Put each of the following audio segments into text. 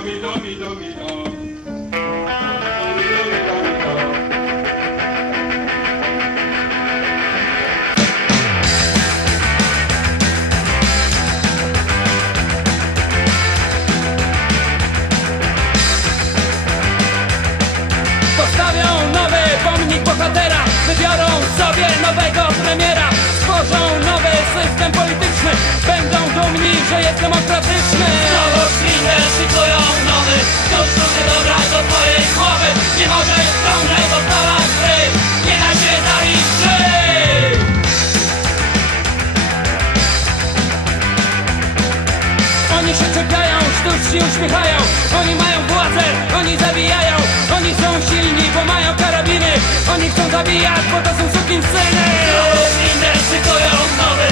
do, mi do, mi do, mi do. Oni się czekają, sztuczni uśmiechają. Oni mają władzę, oni zabijają. Oni są silni, bo mają karabiny. Oni chcą zabijać, bo to są sukinsyny Znowu inne szykują nowe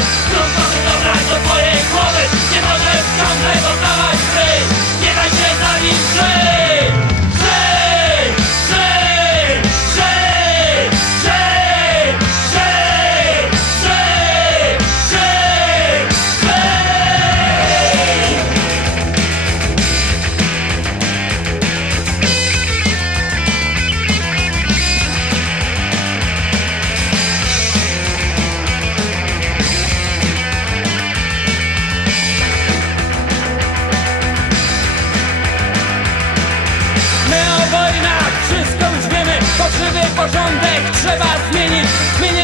Krzywy porządek trzeba zmienić, zmienić